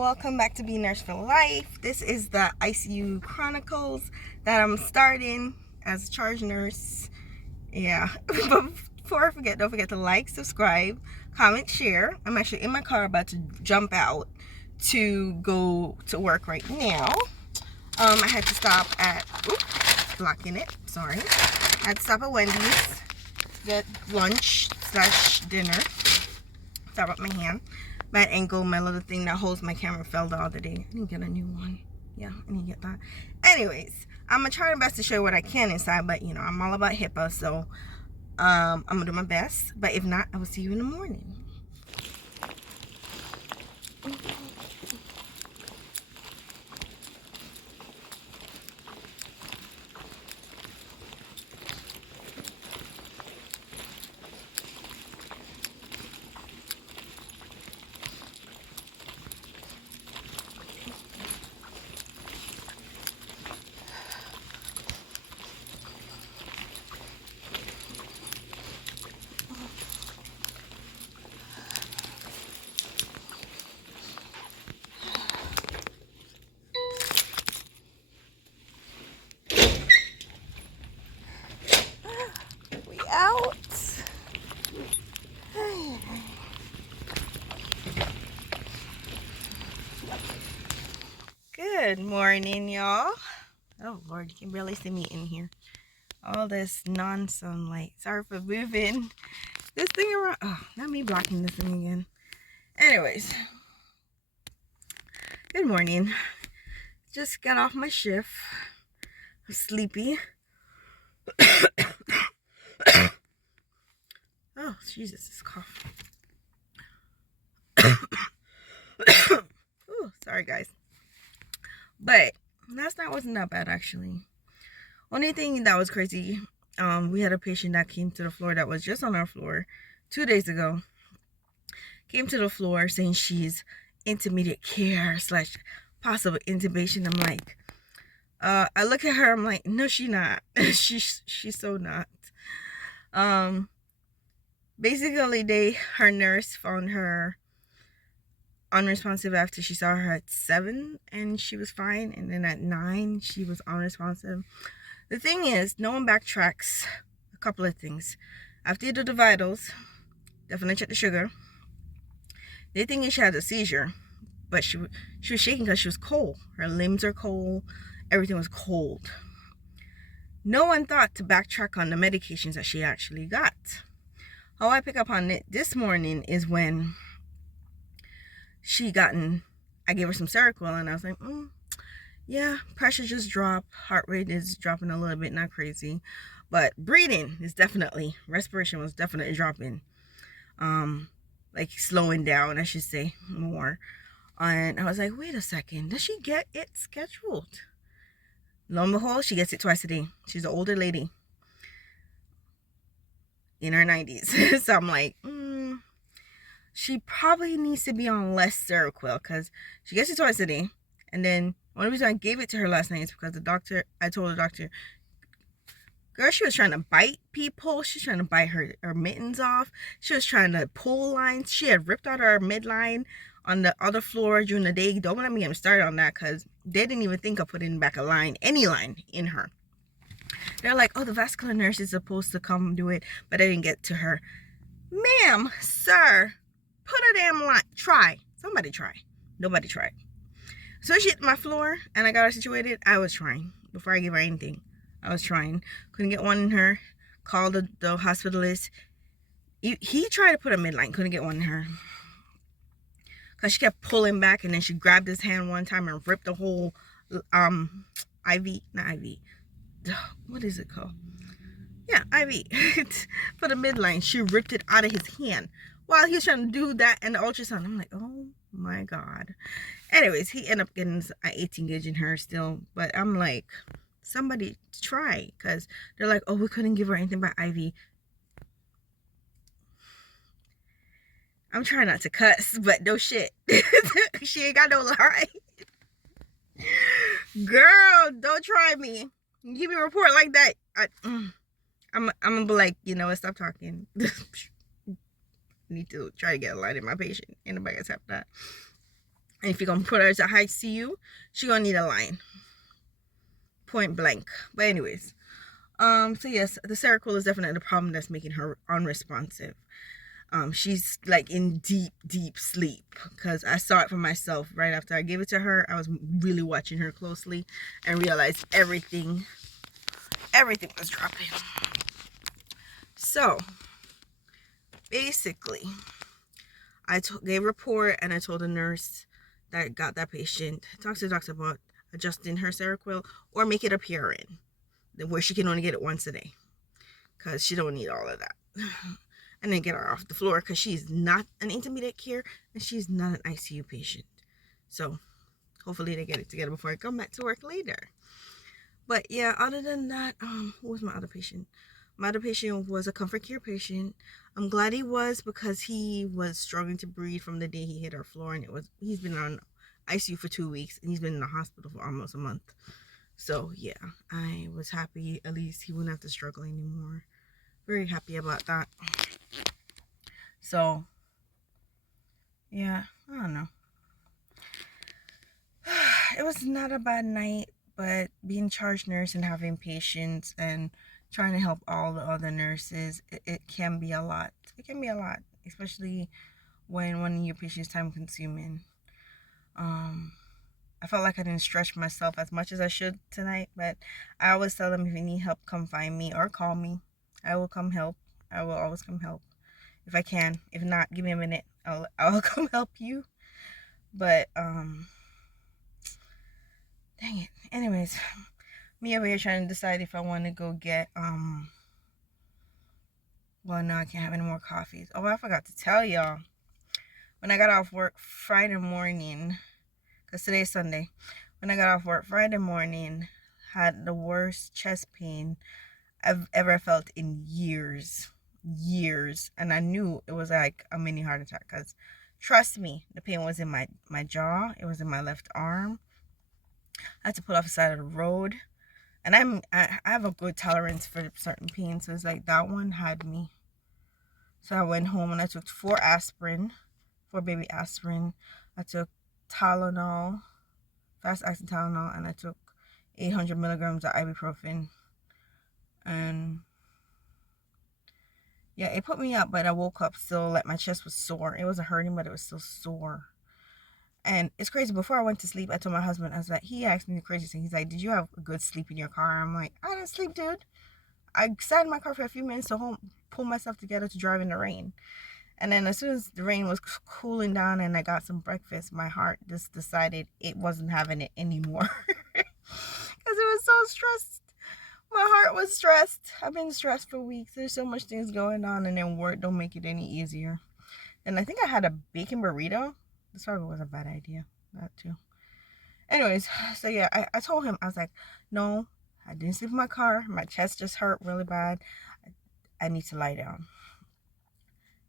welcome back to Be Nurse for Life. This is the ICU Chronicles that I'm starting as a charge nurse. Yeah, but before I forget, don't forget to like, subscribe, comment, share. I'm actually in my car about to jump out to go to work right now. I had to stop at, blocking it, sorry. I had to stop at Wendy's, get lunch / dinner. Sorry about my hand. My ankle, my little thing that holds my camera fell the other day. I need to get a new one. Yeah, I need to get that. Anyways, I'm going to try my best to show you what I can inside, but, you know, I'm all about HIPAA, so I'm going to do my best. But if not, I will see you in the morning. Out. Good morning, y'all. Oh Lord, you can barely see me in here. All this non-sunlight. Sorry for moving this thing around. Oh, not me blocking this thing again. Anyways, good morning. Just got off my shift. I'm sleepy. Oh, Jesus, this cough. Ooh, sorry, guys. But last night wasn't that bad, actually. Only thing that was crazy, we had a patient that came to the floor that was just on our floor 2 days ago. Came to the floor saying she's intermediate care / possible intubation. I'm like, I look at her, I'm like, no, she not. she's so not. Basically, her nurse found her unresponsive after she saw her at 7 and she was fine, and then at 9 she was unresponsive. The thing is, no one backtracks a couple of things. After you do the vitals, definitely check the sugar. They think she had a seizure, but she was shaking because she was cold. Her limbs are cold, everything was cold. No one thought to backtrack on the medications that she actually got. How I pick up on it this morning is when I gave her some Seroquel, and I was like, yeah, pressure just dropped, heart rate is dropping a little bit, not crazy, but breathing is respiration was definitely dropping, like slowing down, I should say, more. And I was like, wait a second, does she get it scheduled? Lo and behold, she gets it twice a day. She's an older lady in her 90s. So I'm like, she probably needs to be on less Seroquel, because she gets it twice a day. And then one reason I gave it to her last night is because I told the doctor, girl, she was trying to bite people. She's trying to bite her mittens off. She was trying to pull lines. She had ripped out her midline on the other floor during the day. Don't let me get started on that, because they didn't even think of putting back any line in her. They're like, oh, the vascular nurse is supposed to come do it, but I didn't get to her. Ma'am, sir, put a damn line. Try. Somebody try. Nobody tried. So she hit my floor and I got her situated. I was trying. Before I gave her anything, I was trying. Couldn't get one in her. Called the hospitalist. He tried to put a midline. Couldn't get one in her, because she kept pulling back, and then she grabbed his hand one time and ripped the whole IV. Not IV. What is it called? Yeah, IV. For the midline. She ripped it out of his hand while he was trying to do that and the ultrasound. I'm like, oh my God. Anyways, he ended up getting an 18 gauge in her still. But I'm like, somebody try. Because they're like, oh, we couldn't give her anything by IV. I'm trying not to cuss, but no shit. She ain't got no lie. Girl, don't try me. You give me a report like that, I'm gonna be like, you know what, stop talking. Need to try to get a line in my patient. Ain't nobody gonna have that. And if you're going to put her to ICU, she's going to need a line. Point blank. But anyways, so yes, the Seroquel is definitely the problem that's making her unresponsive. She's like in deep sleep, because I saw it for myself right after I gave it to her. I was really watching her closely and realized everything was dropping. So basically, I gave a report, and I told the nurse that got that patient, talk to the doctor about adjusting her Seroquel or make it a PRN, where she can only get it once a day, because she don't need all of that. And then get her off the floor, because she's not an intermediate care and she's not an ICU patient. So hopefully they get it together before I come back to work later. But yeah, other than that, who was my other patient? My other patient was a comfort care patient. I'm glad he was, because he was struggling to breathe from the day he hit our floor, and he's been on ICU for 2 weeks, and he's been in the hospital for almost a month. So yeah, I was happy at least he wouldn't have to struggle anymore. Very happy about that. So yeah, I don't know. It was not a bad night, but being charge nurse and having patients and trying to help all the other nurses, it can be a lot. It can be a lot, especially when one of your patients is time consuming. I felt like I didn't stretch myself as much as I should tonight, but I always tell them, if you need help, come find me or call me. I will come help. I will always come help if I can. If not, give me a minute. I'll come help you. But dang it. Anyways, me over here trying to decide if I want to go get well, no, I can't have any more coffees. Oh, I forgot to tell y'all. When I got off work Friday morning, because today's Sunday, when I got off work Friday morning, had the worst chest pain I've ever felt in years. And I knew it was like a mini heart attack, because trust me, the pain was in my jaw. It was in my left arm. I had to pull off the side of the road. And I have a good tolerance for certain pains, so it's like that one had me. So I went home and I took 4 baby aspirin. I took Tylenol, fast-acting Tylenol, and I took 800 milligrams of ibuprofen. And yeah, it put me up, but I woke up still like my chest was sore. It wasn't hurting, but it was still sore. And it's crazy. Before I went to sleep, I told my husband, I was like, he asked me the crazy thing. He's like, did you have a good sleep in your car? I'm like, I didn't sleep, dude. I sat in my car for a few minutes to pull myself together to drive in the rain. And then as soon as the rain was cooling down and I got some breakfast, my heart just decided it wasn't having it anymore. Because it was so stressed. My heart was stressed. I've been stressed for weeks. There's so much things going on, and then work don't make it any easier. And I think I had a bacon burrito. This probably was a bad idea. That too. Anyways, so yeah, I told him, I was like, no, I didn't sleep in my car. My chest just hurt really bad. I need to lie down.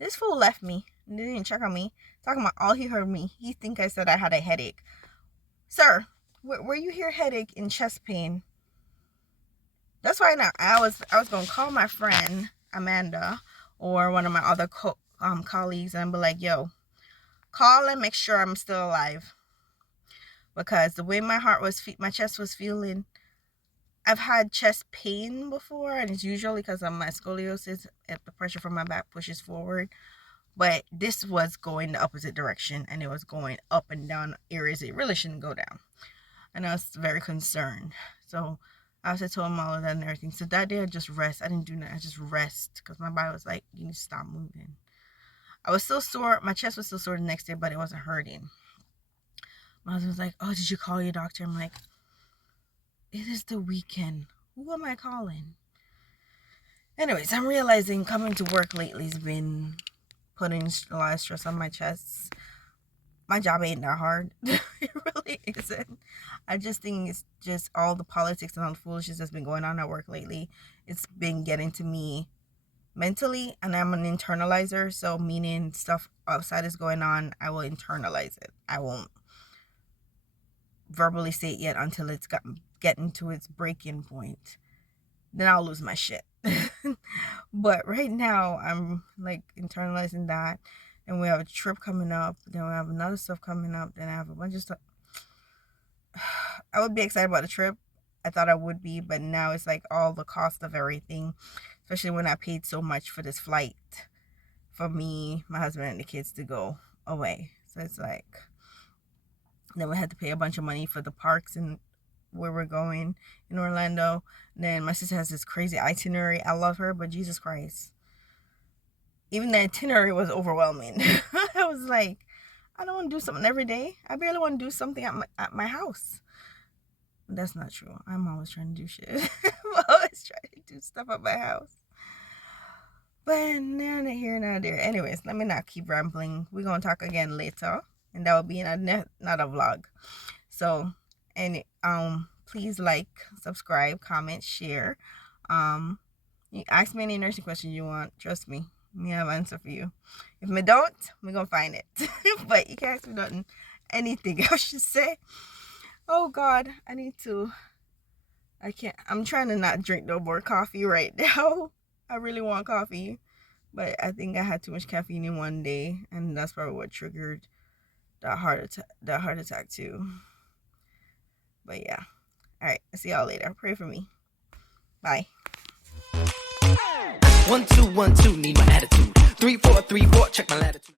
This fool left me and didn't check on me. Talking about all he heard me. He think I said I had a headache. Sir, where you hear headache and chest pain? That's why now I was gonna call my friend Amanda or one of my other colleagues and be like, yo, call and make sure I'm still alive. Because the way my chest was feeling, I've had chest pain before, and it's usually because of my scoliosis. If the pressure from my back pushes forward, but this was going the opposite direction, and it was going up and down areas it really shouldn't go down, and I was very concerned. So I also told him all of that and everything. So that day I just rest. I didn't do that. I just rest, because my body was like, you need to stop moving. I was still sore. My chest was still sore the next day, but it wasn't hurting. My husband was like, oh, did you call your doctor? I'm like, it is the weekend. Who am I calling? Anyways, I'm realizing coming to work lately has been putting a lot of stress on my chest. My job ain't that hard. It really isn't. I just think it's just all the politics and all the foolishness that's been going on at work lately. It's been getting to me mentally, and I'm an internalizer. So meaning stuff outside is going on, I will internalize it. I won't verbally say it yet until it's getting to its breaking point. Then I'll lose my shit. But right now I'm like internalizing that, and we have a trip coming up, then we have another stuff coming up, then I have a bunch of stuff. I would be excited about the trip. I thought I would be, but now it's like all the cost of everything, especially when I paid so much for this flight for me, my husband, and the kids to go away. So it's like, then we had to pay a bunch of money for the parks and where we're going in Orlando. And then my sister has this crazy itinerary. I love her, but Jesus Christ, even the itinerary was overwhelming. I was like, I don't want to do something every day. I barely want to do something at my house. That's not true. I'm always trying to do shit. I'm always trying to do stuff at my house. But now they're here, now there. Anyways, let me not keep rambling. We're going to talk again later. And that will be in another vlog. So, and please like, subscribe, comment, share. You ask me any nursing questions you want. Trust me. I have an answer for you. If I don't, we're going to find it. But you can ask me nothing. Anything I should say. Oh God, I'm trying to not drink no more coffee right now. I really want coffee, but I think I had too much caffeine in one day, and that's probably what triggered that heart attack too. But yeah, all right, I'll see y'all later. Pray for me. Bye. 1 2 1 2, need my attitude. 3 4 3 4, check my latitude.